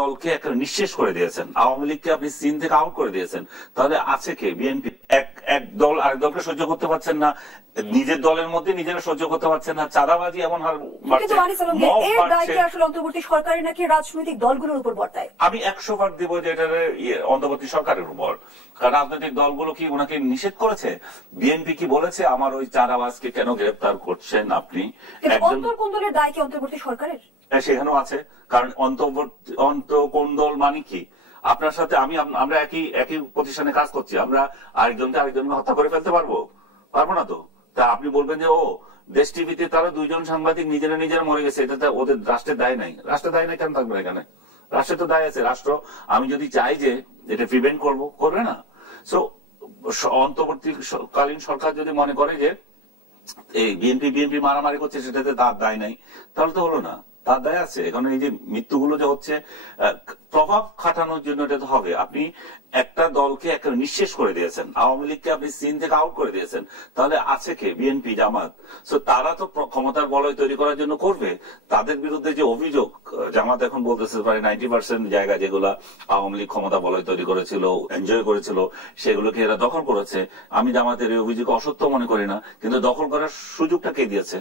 দলকে একটা নিঃশেষ করে দিয়েছেন, আওয়ামী লীগকে আপনি সিন থেকে আউট করে দিয়েছেন, তাহলে আছে কে? বিএনপি। এক দল আরেক দলকে সহ্য করতে পারছেন না, নিজের দলের মধ্যে নিজেরা সহ্য করতে পারছেন না, চাঁদাবাজি এমন হার বাড়ছে, এর দায়িত্ব আসলে অন্তর্বর্তী সরকারের নাকি রাজনৈতিক দলগুলোর উপর বর্তায়? আমি 100% দিব যে এটা অন্তর্বর্তী সরকারের উপর। কারণ রাজনৈতিক দলগুলো কি ওনাকে নিষেধ করেছে? বিএনপি কি বলেছে আমার ওই চাঁদাবাজকে কেন গ্রেফতার করছেন আপনি? অন্তর্কোন্দলের দায় কি অন্তর্বর্তী সরকারের? সেখানেও আছে। কারণ অন্তর্কোন্দল মানে কি? আপনার সাথে আমরা একই প্রতিষ্ঠানে কাজ করছি, আমরা আরেকজনকে হত্যা করে ফেলতে পারবো না তো। তা আপনি বলবেন যে ও দেশ টিভিতে তারা দুইজন সাংবাদিক নিজেরা মরে গেছে, এটা ওদের রাষ্ট্রের দায় নাই। রাষ্ট্রের দায় নাই কেন থাকবে এখানে? রাষ্ট্রের তো দায় আছে। রাষ্ট্র আমি যদি চাই যে এটা প্রিভেন্ট করবে না। সো অন্তর্বর্তীকালীন সরকার যদি মনে করে যে এই বিএনপি মারামারি করছে সেটাতে তার দায় নাই, তাহলে তো হলো না। তার দায় আছে। এখন এই যে মৃত্যুগুলো যে হচ্ছে, প্রভাব খাটানোর জন্য এটা তো হবে। আপনি একটা দলকে একটা নিঃশেষ করে দিয়েছেন, আওয়ামী লীগকে আপনি সিন থেকে আউট করে দিয়েছেন, তাহলে আছে কে? বিএনপি, জামাত। সো তারা তো ক্ষমতার বলয় তৈরি করার জন্য করবে। তাদের বিরুদ্ধে যে অভিযোগ, জামাত এখন বলতেছে প্রায় 90% জায়গা যেগুলা আওয়ামী লীগ ক্ষমতা বলয় তৈরি করেছিল, এনজয় করেছিল, সেগুলোকে এরা দখল করেছে। আমি জামাতের এই অভিযোগ অসত্য মনে করি না, কিন্তু দখল করার সুযোগটা কে দিয়েছে?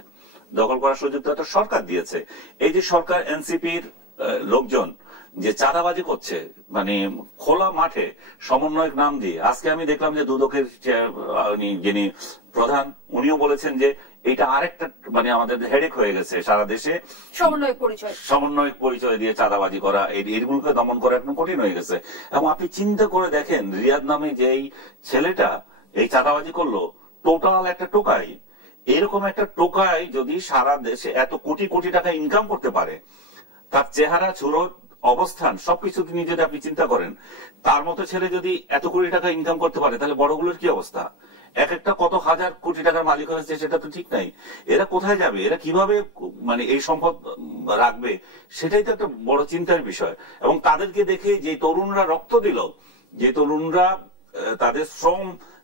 দখল করার সুযোগটা তো সরকার দিয়েছে। এই যে সরকার এনসিপির লোকজন যে চাঁদাবাজি করছে, মানে খোলা মাঠে সমন্বয়ক নাম দিয়ে, আজকে আমি দেখলাম যে দুদকের যিনি প্রধান উনিও বলেছেন যে এটা আরেকটা মানে আমাদের হেডেক হয়ে গেছে সারা দেশে, সমন্বয়ক পরিচয় দিয়ে চাঁদাবাজি করা, এগুলোকে দমন করা একদম কঠিন হয়ে গেছে। এবং আপনি চিন্তা করে দেখেন, রিয়াদ নামে যে এই ছেলেটা এই চাঁদাবাজি করলো, টোটাল একটা টোকাই। এরকম একটা টোকাই যদি সারা দেশে এত কোটি কোটি টাকা ইনকাম করতে পারে, তার চেহারা, চুরত, অবস্থান সবকিছু নিয়ে যদি আপনি চিন্তা করেন, তার মতো ছেলে যদি এত কোটি টাকা ইনকাম করতে পারে, তাহলে বড়গুলোর কি অবস্থা? এক একটা কত হাজার কোটি টাকার মালিক হয়েছে, সেটা তো ঠিক নাই। এরা কোথায় যাবে? এরা কিভাবে মানে এই সম্পদ রাখবে? সেটাই তো একটা বড় চিন্তার বিষয়। এবং তাদেরকে দেখে যে তরুণরা রক্ত দিল, যে তরুণরা তাদের শ্রম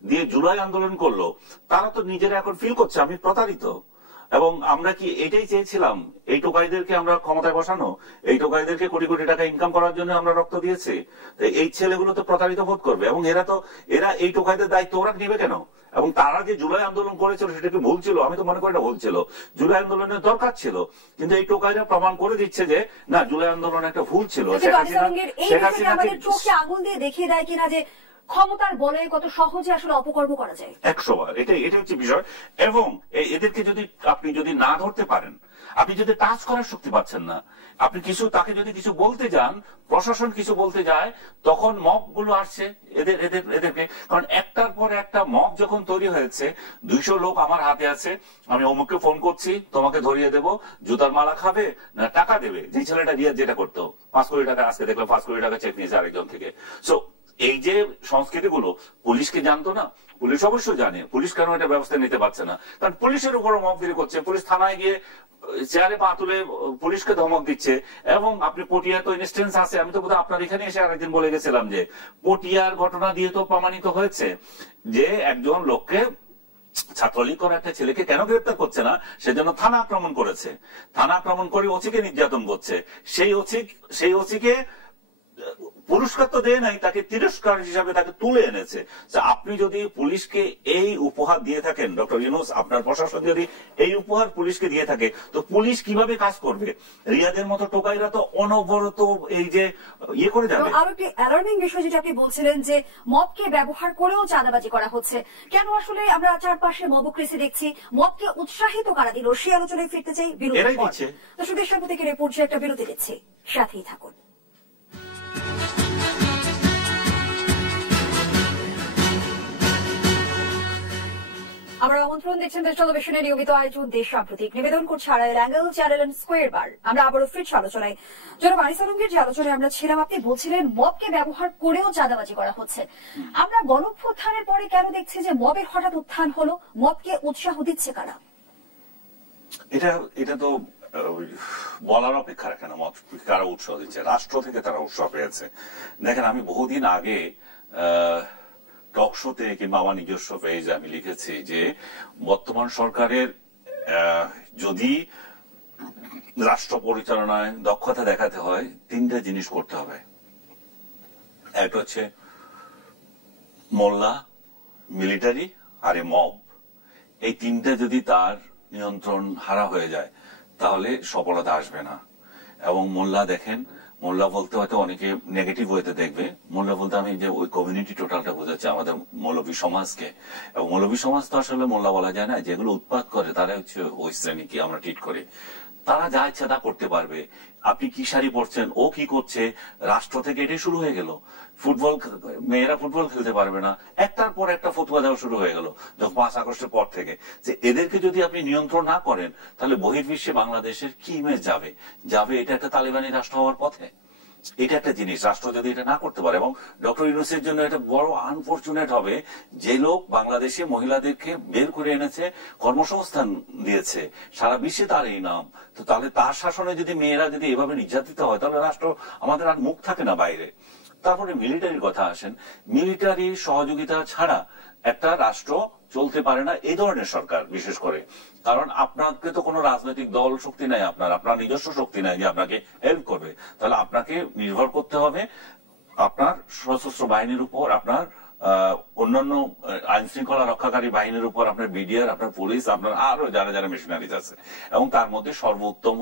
দিয়ে জুলাই আন্দোলন করলো, তারা তো নিজেরা এখন ফিল করছে আমি প্রতারিত। এবং আমরা কি এটাই চেয়েছিলাম? এই টোকাইদেরকে আমরা ক্ষমতায় বসানো, এই টোকাইদেরকে কোটি কোটি টাকা ইনকাম করার জন্য আমরা রক্ত দিয়েছি। এই ছেলেগুলো তো প্রতারিত বোধ করবে। এবং এরা এই টোকাইদের দায়িত্ব ওরা নিবে কেন? এবং তারা যে জুলাই আন্দোলন করেছিল সেটা কি ভুল ছিল? আমি তো মনে করি না ভুল ছিল। জুলাই আন্দোলনের দরকার ছিল, কিন্তু এই টোকাইরা প্রমাণ করে দিচ্ছে যে না, জুলাই আন্দোলন একটা ভুল ছিল। চোখে আঙুল দিয়ে দেখিয়ে দেয় কিনা যে ক্ষমতার বলে কত সহজে আসলে অপকর্ম করা যায়। 100 বার এটা হচ্ছে বিষয়। এবং এদেরকে আপনি যদি না ধরতে পারেন, আপনি যদি টাচ করার শক্তি পাচ্ছেন না, আপনি তাকে যদি কিছু বলতে যান, প্রশাসন কিছু বলতে যায়, তখন মব গুলো আসছে এদেরকে। কারণ একটার পর একটা মব যখন তৈরি হয়েছে, 200 লোক আমার হাতে আছে, আমি অমুককে ফোন করছি, তোমাকে ধরিয়ে দেবো, জুতার মালা খাবে না টাকা দেবে। যে ছেলেটা রিয়াদ যেটা করতো, 5 কোটি টাকা, আজকে দেখলাম 5 কোটি টাকা চেক নিয়েছে আরেকজন থেকে। সো এই যে সংস্কৃতিগুলো পুলিশকে জানতো না, পুলিশ অবশ্যই জানে। পুলিশ কেন এটা ব্যবস্থা নিতে পারছে না? কারণ পুলিশের উপর মবগিরি করছে। পুলিশ থানায় গিয়ে চেয়ারে পা তুলে পুলিশকে ধমক দিচ্ছে। এবং আপনি পটিয়া তো ইনস্টেন্স আছে, আমি তো বোধহয় আপনার এখানে এসে আরেকদিন বলে গেছিলাম যে পটিয়ার ঘটনা দিয়ে তো প্রমাণিত হয়েছে যে একজন লোককে, ছাত্রলীগ করা একটা ছেলেকে কেন গ্রেপ্তার করছে না? সেজন্য থানা আক্রমণ করেছে। থানা আক্রমণ করে ওসিকে নির্যাতন করছে। সেই ওসিকে পুরস্কার তো দেয় নাই, তাকে তিরস্কার হিসাবে তাকে তুলে এনেছে। আপনি যদি পুলিশকে এই উপহার দিয়ে থাকেন, ডক্টর ইউনূস, আপনার প্রশাসন যদি এই উপহার পুলিশকে দিয়ে থাকে, তো পুলিশ কিভাবে কাজ করবে? রিয়াদের মতো টোকাইরা তো অনবরত এই যে ইয়ে করে যাবে। আরো একটি অ্যালার্মিং বিষয় যেটা আপনি বলছিলেন যে মবকে ব্যবহার করেও চাঁদাবাজি করা হচ্ছে। কেন আসলে আমরা চারপাশে মবক্রেসি দেখছি? মবকে উৎসাহিত করা দিল, সেই আলোচনায় ফিরতে চাই বিরতির পর। দর্শক, দেশের প্রতি রিপোর্ট, একটা বিরতি দিচ্ছি, সাথেই থাকুন। আমরা আমন্ত্রণ দিচ্ছেন দেশ টেলিভিশনের নিয়মিত আয়োজন দেশ সাম্প্রতিক, নিবেদন করছে Arail angle, channel and square বার। আমরা আবারও ফিরছি আলোচনায়। জনাব আনিস আলমগীর, যে আলোচনায় আমরা ছিলাম, আপনি বলছিলেন মবকে ব্যবহার করেও চাঁদাবাজি করা হচ্ছে। আমরা গণঅভ্যুত্থানের পরে কেন দেখছি যে মবের হঠাৎ উত্থান হলো? মবকে উৎসাহ দিচ্ছে কারা? এটা তো বলার অপেক্ষা রাখে না। মব কারা উৎসাহ দিচ্ছে? রাষ্ট্র থেকে তারা উৎসাহ পেয়েছে। দেখেন, আমি বহুদিন আগে টক শোতে কিংবা আমার নিজস্ব পেজে আমি লিখেছি যে বর্তমান সরকারের যদি রাষ্ট্র পরিচালনায় দক্ষতা দেখাতে হয়, তিনটা জিনিস করতে হবে। একটা হচ্ছে মোল্লা, মিলিটারি আর মব, এই তিনটা যদি তার নিয়ন্ত্রণ হারা হয়ে যায় তাহলে সফলতা আসবে না। এবং মোল্লা দেখেন, মোল্লা বলতে হয়তো অনেকে নেগেটিভ ওয়েতে দেখবে, মোল্লা বলতে আমি যে ওই কমিউনিটি টোটালটা বোঝাচ্ছি, আমাদের মৌলবী সমাজকে। এবং মৌলবী সমাজ তো আসলে মোল্লা বলা যায় না, যেগুলো উৎপাত করে তারা হচ্ছে ওই শ্রেণীকে আমরা ট্রিট করি। তারা যা ইচ্ছা তা করতে পারবে। আপনি কি শাড়ি পরছেন, ও কি করছে, রাষ্ট্র থেকে এটাই শুরু হয়ে গেল। মেয়েরা ফুটবল খেলতে পারবে না, একটার পর একটা ফতুয়া দেওয়া শুরু হয়ে গেল যখন 5 আগস্টের পর থেকে। যে এদেরকে যদি আপনি নিয়ন্ত্রণ না করেন তাহলে বহির্বিশ্বে বাংলাদেশের কি ইমেজ যাবে, এটা একটা তালিবানি রাষ্ট্র হওয়ার পথে। এটা একটা জিনিস, রাষ্ট্র যদি এটা না করতে পারে। এবং ডক্টর ইউনূসের জন্য এটা বড় আনফরচুনেট হবে, যে লোক বাংলাদেশে মহিলাদেরকে বের করে এনেছে, কর্মসংস্থান দিয়েছে, সারা বিশ্বে তার এই নাম। তো তাহলে তার শাসনে যদি মেয়েরা যদি এভাবে নির্যাতিত হয় তাহলে রাষ্ট্র, আমাদের আর মুখ থাকে না বাইরে। তারপরে মিলিটারির কথা আসেন, মিলিটারি সহযোগিতা ছাড়া একটা রাষ্ট্র চলতে পারে না, এই ধরনের সরকার বিশেষ করে। কারণ আপনাকে তো কোনো রাজনৈতিক দল শক্তি নাই, আপনার নিজস্ব শক্তি নাই যে আপনাকে হেল্প করবে। তাহলে আপনাকে নির্ভর করতে হবে আপনার সশস্ত্র বাহিনীর উপর, আপনার অন্যান্য আইন শৃঙ্খলা রক্ষাকারী বাহিনীর উপর, আপনার বিডিআর, আপনার পুলিশ, আপনার আরো যারা যারা মেশিনারিজ আছে, এবং তার মধ্যে সর্বোত্তম